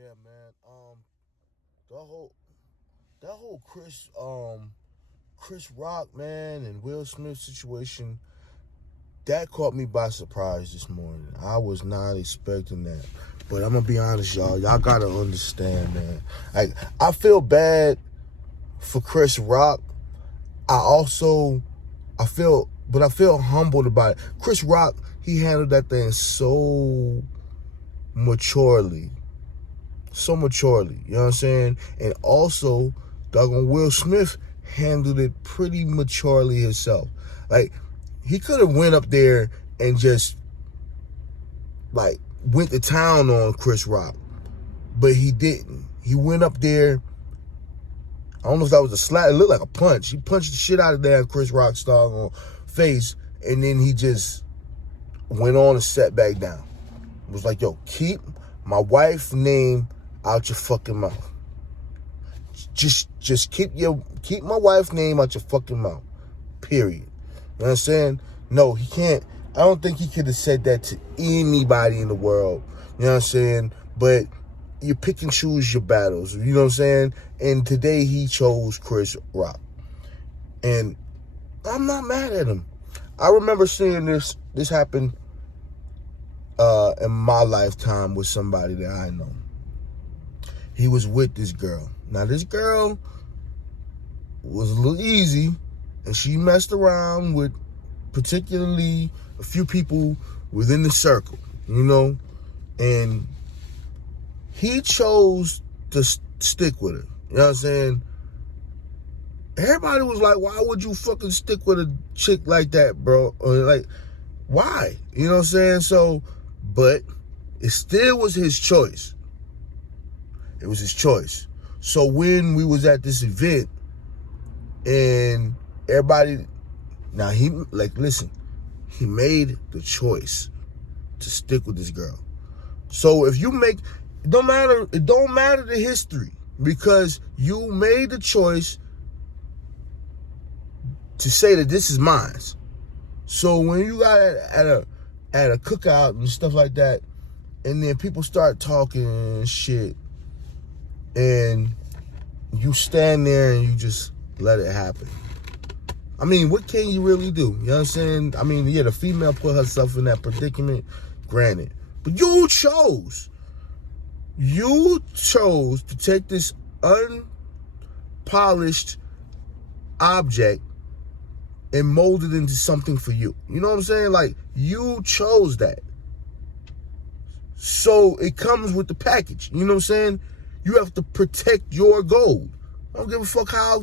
Yeah, man. The whole that whole Chris Rock, man, and Will Smith situation that caught me by surprise this morning. I was not expecting that. But I'm gonna be honest, y'all. Y'all gotta understand, man. Like, I feel bad for Chris Rock. I feel humbled about it. Chris Rock, he handled that thing so maturely. So maturely. You know what I'm saying? And also, doggone Will Smith handled it pretty maturely himself. Like, he could have went up there and just, like, went to town on Chris Rock. But he didn't. He went up there. I don't know if that was a slap. It looked like a punch. He punched the shit out of that Chris Rock's doggone face. And then he just went on and sat back down. It was like, yo, keep my wife's name out your fucking mouth. Just keep my wife's name out your fucking mouth. Period. You know what I'm saying? No, he can't. I don't think he could have said that to anybody in the world. You know what I'm saying? But you pick and choose your battles. You know what I'm saying? And today he chose Chris Rock. And I'm not mad at him. I remember seeing this happen in my lifetime with somebody that I know. He was with this girl. Now, this girl was a little easy, and she messed around with particularly a few people within the circle, you know? And he chose to stick with her. You know what I'm saying? Everybody was like, why would you fucking stick with a chick like that, bro? Or like, why? You know what I'm saying? So, but it still was his choice. It was his choice. So when we was at this event and everybody, now he, like, listen, he made the choice to stick with this girl. So if you make, it don't matter the history, because you made the choice to say that this is mine. So when you got at a cookout and stuff like that, and then people start talking and shit, and you stand there and you just let it happen. I mean, what can you really do? You know what I'm saying? I mean, yeah, the female put herself in that predicament, granted. But you chose to take this unpolished object and mold it into something for you. You know what I'm saying? Like, you chose that. So it comes with the package. You know what I'm saying? You have to protect your gold. I don't give a fuck how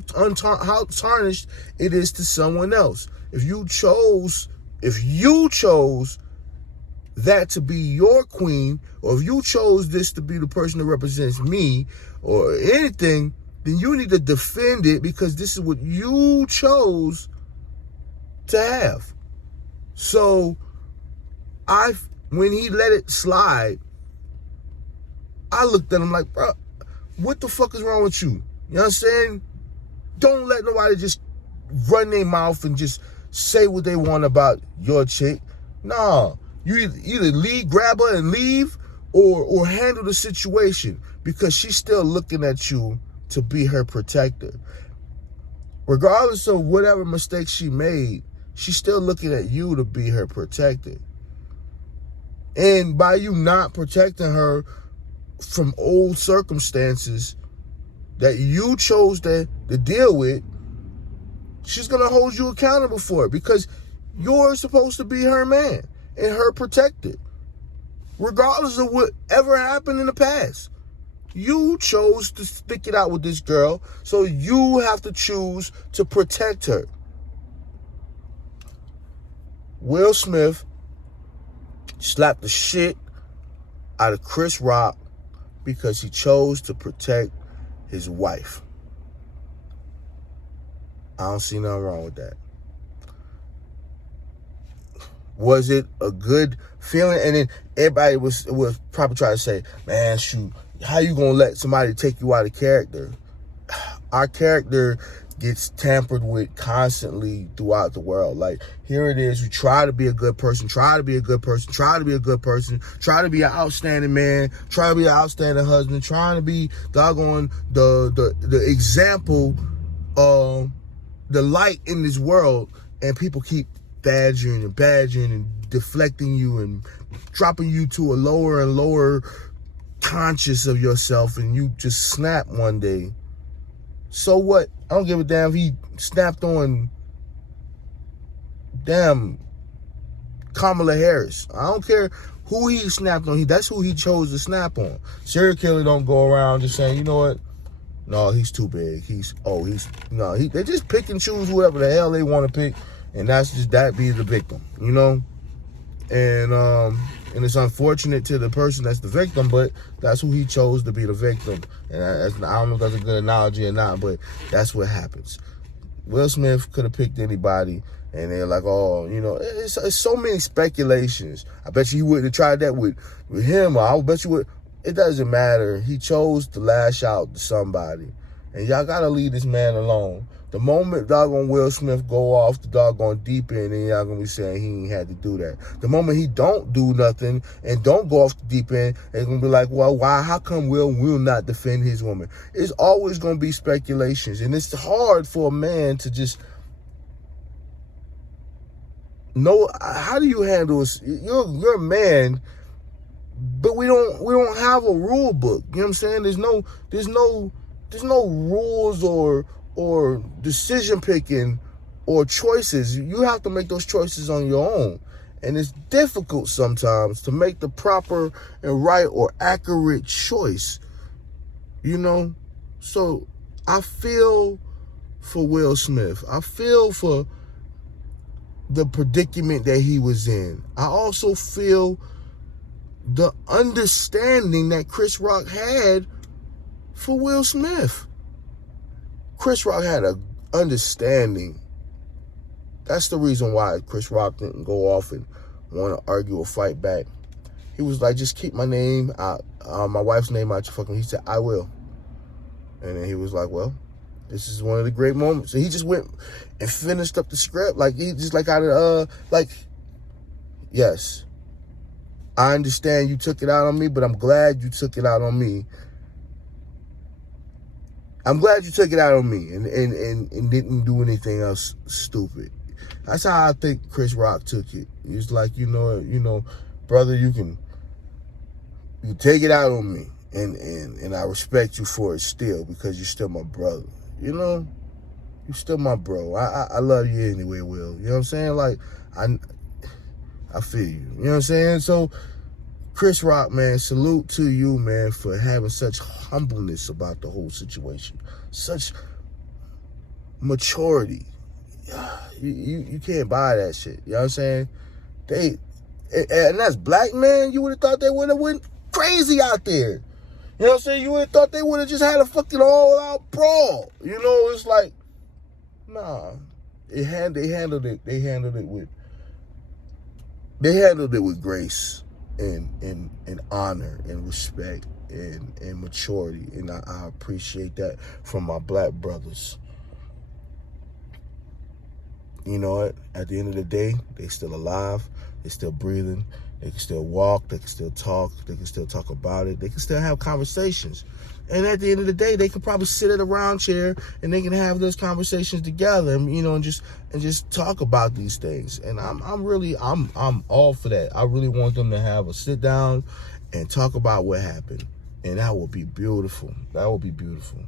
tarnished it is to someone else. If you chose that to be your queen, or if you chose this to be the person that represents me or anything, then you need to defend it, because this is what you chose to have. So when he let it slide, I looked at him like, bro, what the fuck is wrong with you? You know what I'm saying? Don't let nobody just run their mouth and just say what they want about your chick. Nah, you either grab her and leave, or handle the situation, because she's still looking at you to be her protector. Regardless of whatever mistake she made, she's still looking at you to be her protector. And by you not protecting her from old circumstances that you chose to deal with, she's going to hold you accountable for it, because you're supposed to be her man and her protector. Regardless of whatever happened in the past, you chose to stick it out with this girl, so you have to choose to protect her. Will Smith slapped the shit out of Chris Rock because he chose to protect his wife. I don't see nothing wrong with that. Was it a good feeling? And then everybody was probably trying to say, man, shoot, how you gonna let somebody take you out of character? Our character gets tampered with constantly throughout the world. Like, here it is, you try to be a good person, try to be a good person, try to be a good person, try to be an outstanding man, try to be an outstanding husband, trying to be doggone the example, the light in this world, and people keep badgering and deflecting you and dropping you to a lower and lower conscious of yourself, and you just snap one day. So what? I don't give a damn if he snapped on damn Kamala Harris. I don't care who he snapped on. That's who he chose to snap on. Serial killer don't go around just saying, you know what? No, he's too big. They just pick and choose whoever the hell they want to pick, and that be the victim, you know? And it's unfortunate to the person that's the victim, but that's who he chose to be the victim. And I don't know if that's a good analogy or not, but that's what happens. Will Smith could have picked anybody, and they're like, oh, you know, it's so many speculations. I bet you he wouldn't have tried that with him, or I bet you would. It doesn't matter. He chose to lash out to somebody, and y'all gotta leave this man alone. The moment doggone Will Smith go off the doggone deep end, and y'all gonna be saying he ain't had to do that. The moment he don't do nothing and don't go off the deep end, they're gonna be like, well, why? How come Will not defend his woman? It's always gonna be speculations, and it's hard for a man to just know. How do you handle this? You're a man, but we don't have a rule book. You know what I'm saying? There's no rules or decision picking or choices. You have to make those choices on your own. And it's difficult sometimes to make the proper and right or accurate choice, you know? So I feel for Will Smith. I feel for the predicament that he was in. I also feel the understanding that Chris Rock had for Will Smith. Chris Rock had an understanding. That's the reason why Chris Rock didn't go off and want to argue or fight back. He was like, just keep my name out, my wife's name out your fucking. He said, I will. And then he was like, well, this is one of the great moments. And he just went and finished up the script. Like, he just like out of, yes, I understand you took it out on me, but I'm glad you took it out on me. I'm glad you took it out on me and didn't do anything else stupid. That's how I think Chris Rock took it. He was like, you know, brother, you take it out on me, and I respect you for it still, because you're still my brother. You know, you're still my bro. I love you anyway, Will. You know what I'm saying? Like, I feel you. You know what I'm saying? So, Chris Rock, man, salute to you, man, for having such humbleness about the whole situation. Such maturity. You can't buy that shit. You know what I'm saying? And that's black, man. You would have thought they would have went crazy out there. You know what I'm saying? You would have thought they would have just had a fucking all-out brawl. You know, it's like, nah. They handled it with grace and honor and respect and maturity. And I appreciate that from my black brothers. You know what? At the end of the day, they still alive. They're still breathing. They can still walk. They can still talk. They can still talk about it. They can still have conversations. And at the end of the day, they can probably sit at a round chair and they can have those conversations together, and, you know, and just talk about these things. And I'm all for that. I really want them to have a sit down and talk about what happened. And that will be beautiful. That will be beautiful.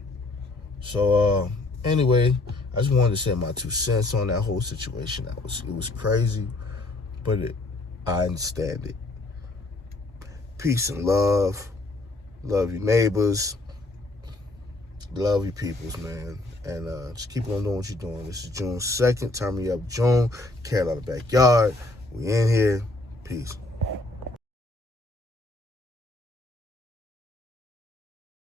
So, anyway, I just wanted to say my 2 cents on that whole situation. It was crazy, but I understand it. Peace and love. Love your neighbors. Love your peoples, man. And just keep on doing what you're doing. This is June 2nd. Turn me up, June. Carolina Backyard. We in here. Peace.